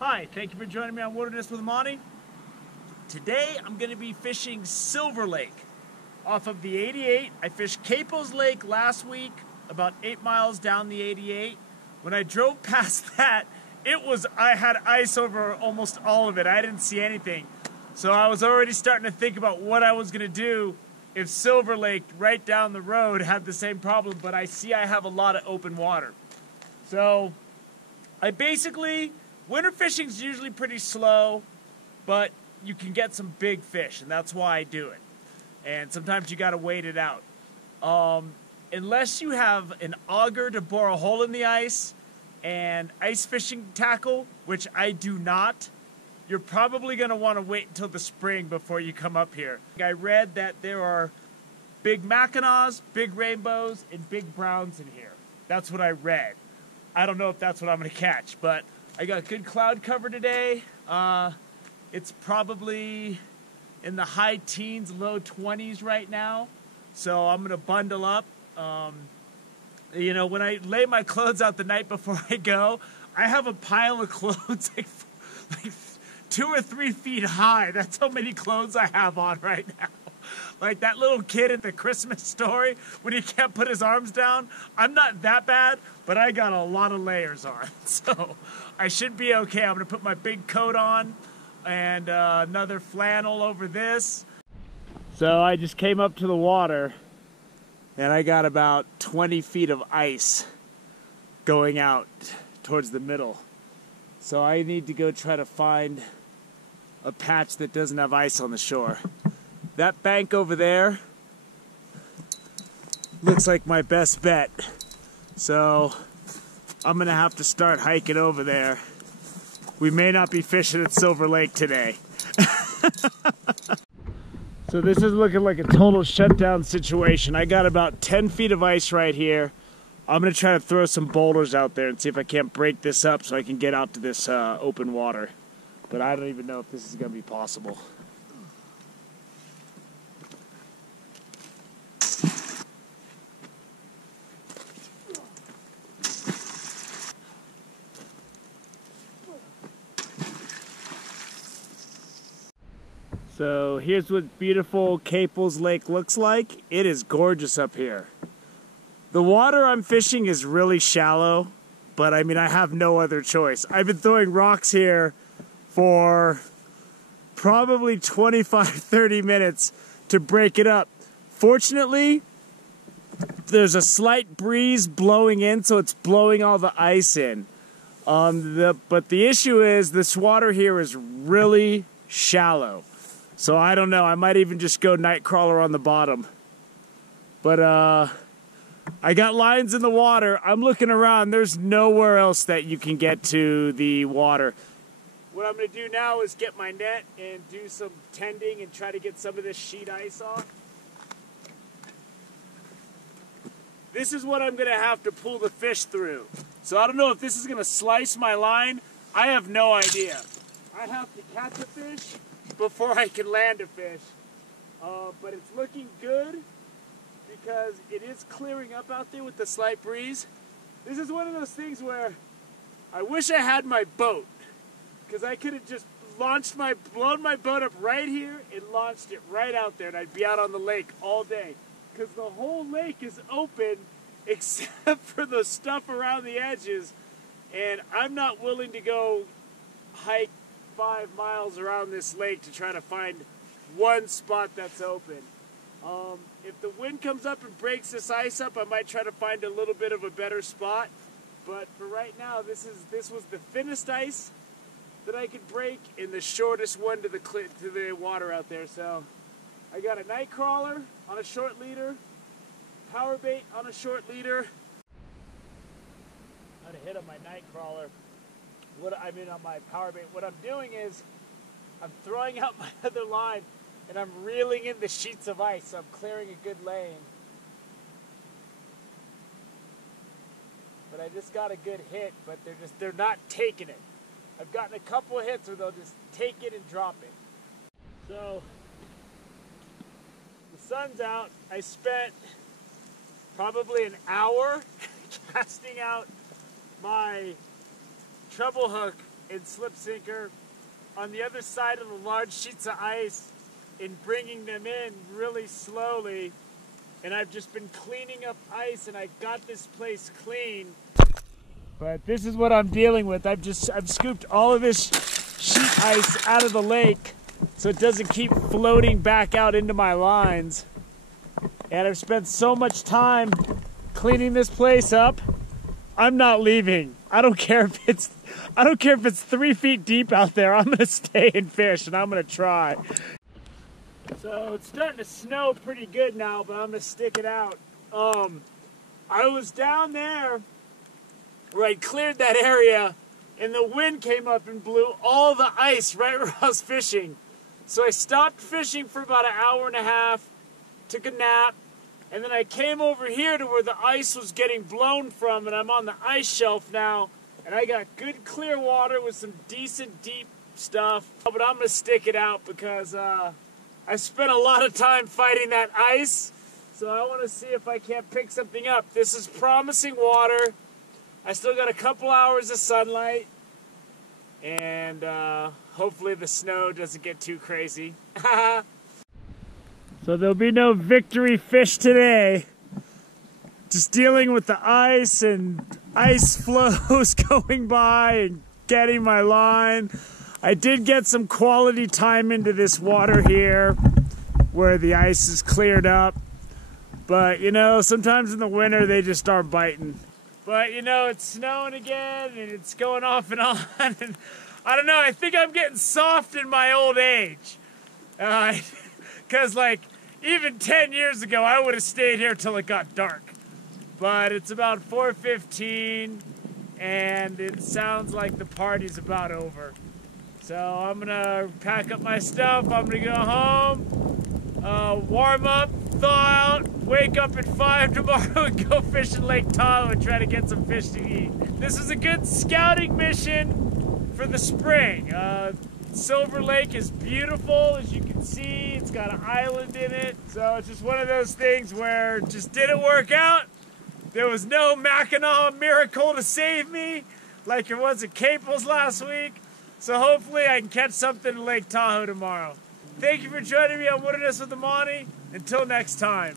Hi, thank you for joining me on Wilderness with Monty. Today I'm going to be fishing Silver Lake off of the 88. I fished Capos Lake last week, about 8 miles down the 88. When I drove past that, I had ice over almost all of it. I didn't see anything. So I was already starting to think about what I was going to do if Silver Lake right down the road had the same problem, but I see I have a lot of open water. So winter fishing's usually pretty slow, but you can get some big fish, and that's why I do it. And sometimes you gotta wait it out. Unless you have an auger to bore a hole in the ice and ice fishing tackle, which I do not, you're probably gonna wanna wait until the spring before you come up here. I read that there are big Mackinaws, big rainbows, and big browns in here. That's what I read. I don't know if that's what I'm gonna catch, but I got good cloud cover today. It's probably in the high teens, low 20s right now. So I'm gonna bundle up. When I lay my clothes out the night before I go, I have a pile of clothes like 2 or 3 feet high. That's how many clothes I have on right now. Like that little kid in the Christmas story when he can't put his arms down. I'm not that bad, but I got a lot of layers on. So I should be okay. I'm gonna put my big coat on and another flannel over this. So I just came up to the water and I got about 20 feet of ice going out towards the middle. So I need to go try to find a patch that doesn't have ice on the shore. That bank over there looks like my best bet. So I'm gonna have to start hiking over there. We may not be fishing at Silver Lake today. So this is looking like a total shutdown situation. I got about 10 feet of ice right here. I'm gonna try to throw some boulders out there and see if I can't break this up so I can get out to this open water. But I don't even know if this is gonna be possible. So here's what beautiful Capos Lake looks like. It is gorgeous up here. The water I'm fishing is really shallow, but I mean, I have no other choice. I've been throwing rocks here for probably 25, 30 minutes to break it up. Fortunately, there's a slight breeze blowing in, so it's blowing all the ice in. But the issue is this water here is really shallow. So I don't know, I might even just go night crawler on the bottom. But I got lines in the water. I'm looking around, there's nowhere else that you can get to the water. What I'm gonna do now is get my net and do some tending and try to get some of this sheet ice off. This is what I'm gonna have to pull the fish through. So I don't know if this is gonna slice my line. I have no idea. I have to catch a fish before I can land a fish. But it's looking good because it is clearing up out there with the slight breeze. This is one of those things where I wish I had my boat, because I could have just blown my boat up right here and launched it right out there, and I'd be out on the lake all day. Because the whole lake is open except for the stuff around the edges, and I'm not willing to go hike 5 miles around this lake to try to find one spot that's open. If the wind comes up and breaks this ice up, I might try to find a little bit of a better spot. But for right now, this was the thinnest ice that I could break and the shortest one to the water out there. So I got a night crawler on a short leader, power bait on a short leader. I had a hit on my night crawler. On my power bait. What I'm doing is I'm throwing out my other line and I'm reeling in the sheets of ice, so I'm clearing a good lane. But I just got a good hit, but they're not taking it. I've gotten a couple of hits where they'll just take it and drop it. So the sun's out. I spent probably an hour casting out my treble hook and slip sinker on the other side of the large sheets of ice and bringing them in really slowly. And I've just been cleaning up ice, and I got this place clean. But this is what I'm dealing with. I've scooped all of this sheet ice out of the lake so it doesn't keep floating back out into my lines. And I've spent so much time cleaning this place up. I'm not leaving. I don't care if it's 3 feet deep out there. I'm gonna stay and fish, and I'm gonna try. So it's starting to snow pretty good now, but I'm gonna stick it out. I was down there where I cleared that area, and the wind came up and blew all the ice right where I was fishing. So I stopped fishing for about an hour and a half, took a nap, and then I came over here to where the ice was getting blown from, and I'm on the ice shelf now, and I got good clear water with some decent deep stuff. But I'm gonna stick it out because I spent a lot of time fighting that ice, so I want to see if I can't pick something up. This is promising water. I still got a couple hours of sunlight, and hopefully the snow doesn't get too crazy. So there'll be no victory fish today. Just dealing with the ice and ice flows going by and getting my line. I did get some quality time into this water here where the ice is cleared up. But, you know, sometimes in the winter they just start biting. But, you know, it's snowing again and it's going off and on. And I don't know, I think I'm getting soft in my old age. Because, like, even 10 years ago, I would have stayed here till it got dark. But it's about 4:15 and it sounds like the party's about over. So I'm gonna pack up my stuff, I'm gonna go home, warm up, thaw out, wake up at 5 tomorrow and go fish in Lake Tahoe and try to get some fish to eat. This is a good scouting mission for the spring. Silver Lake is beautiful, as you can see. It's got an island in it. So it's just one of those things where it just didn't work out. There was no Mackinac miracle to save me like there was at Caples last week. So hopefully I can catch something in Lake Tahoe tomorrow. Thank you for joining me on Wilderness with Amani. Until next time.